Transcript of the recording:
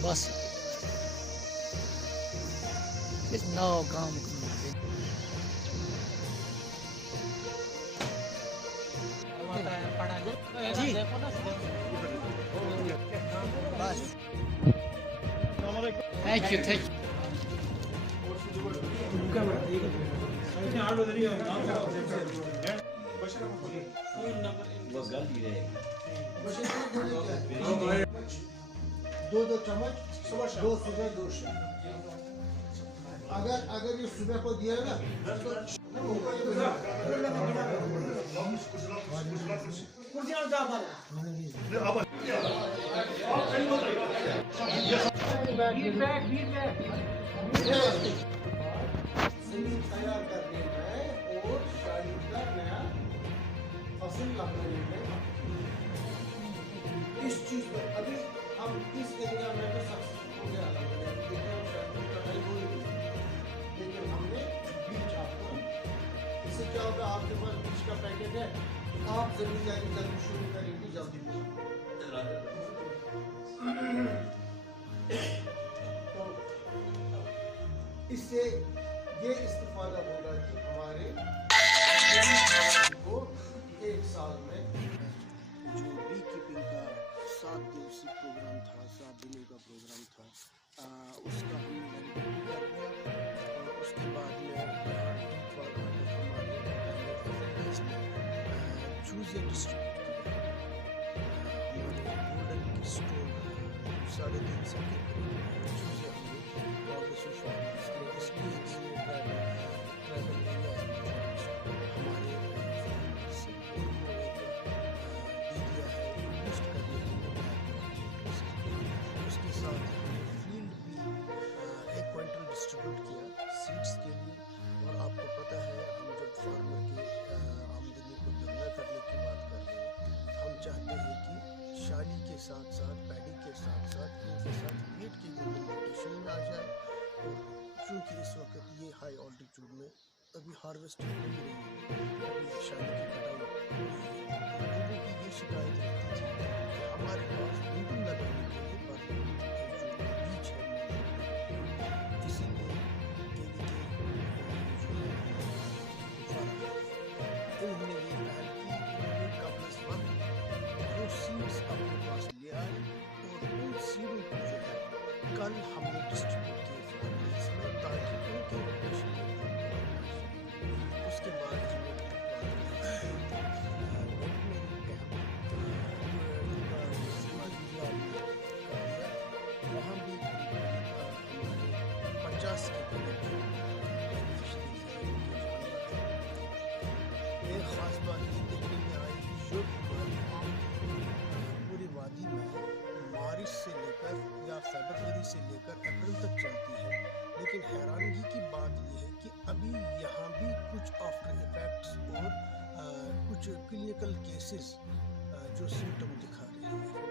بس اس نو کام جی بس thank you دو چمچ دو صبح دو شام اگر یہ صبح کو دیا نا زمین تیار کرنے میں اور شادی کا نیا فصل لگانے میں اس چیز پر ابھی ہم اس ایریا میں تو سکسیس ہو گیا لیکن ہم نے بیچ آپ کو اس سے کیا ہوگا آپ کے پاس بیچ کا پیکٹ ہے آپ زمین جاری کرنا شروع کریں گے جلدی تو اس سے یہ استفادہ ہوگا کہ ہمارے کو ایک سال میں جو بی کیپنگ کا 7 دنوں پروگرام تھا 7 دنوں کا پروگرام تھا اس کا ہم نے کر دیا اور اس کے بعد میں چوز اے ڈسٹرکٹ ہمارے گولڈن کی اسٹور 3.5 سال کے چوز اے ڈسٹریبیوٹ کیا سیڈس کے لیے اور آپ کو پتہ ہے ہم جب فارمر کی آمدنی کو دگنا کرنے کی بات کر رہے ہیں ہم چاہتے ہیں کہ شالی کے ساتھ ساتھ پیڈی کے ساتھ ساتھ ان کے ساتھ ویٹ کی روٹیشن میں آ جائے اور چونکہ اس وقت یہ ہائی آلٹیٹیوڈ میں ابھی ہارویسٹنگ ہو ہی رہی ہے ابھی شالی کی کٹائی لوگوں کی یہ شکایت رہتی تھی کہ ہمارے پاس بالکل لگانے کے لیے پر بیچ ہے اسی لیے انہوں نے یہ پہل کی انہوں نے قبل از وقت وہ سیڈس اپنے پاس لے آئے اور ان سیڈوں کو جو ہے کل ہم نے ڈسٹریبیوٹ کیے فارمرز میں تاکہ ان کے روٹیشن میں اس کے بعد ہم نے وہاں بھی ہمارے 50 کے قریب ایک خاص بات یہ دیکھنے میں آئی کہ جو ہماری پوری وادی میں مارچ سے لے کر یا فیبروری سے لے کر اپریل تک چلتی ہے لیکن حیرانگی کی بات یہ ہے کہ ابھی یہاں بھی کچھ آفٹر ایفیکٹس اور کچھ کلینکل کیسز جو سمٹم دکھا رہے ہیں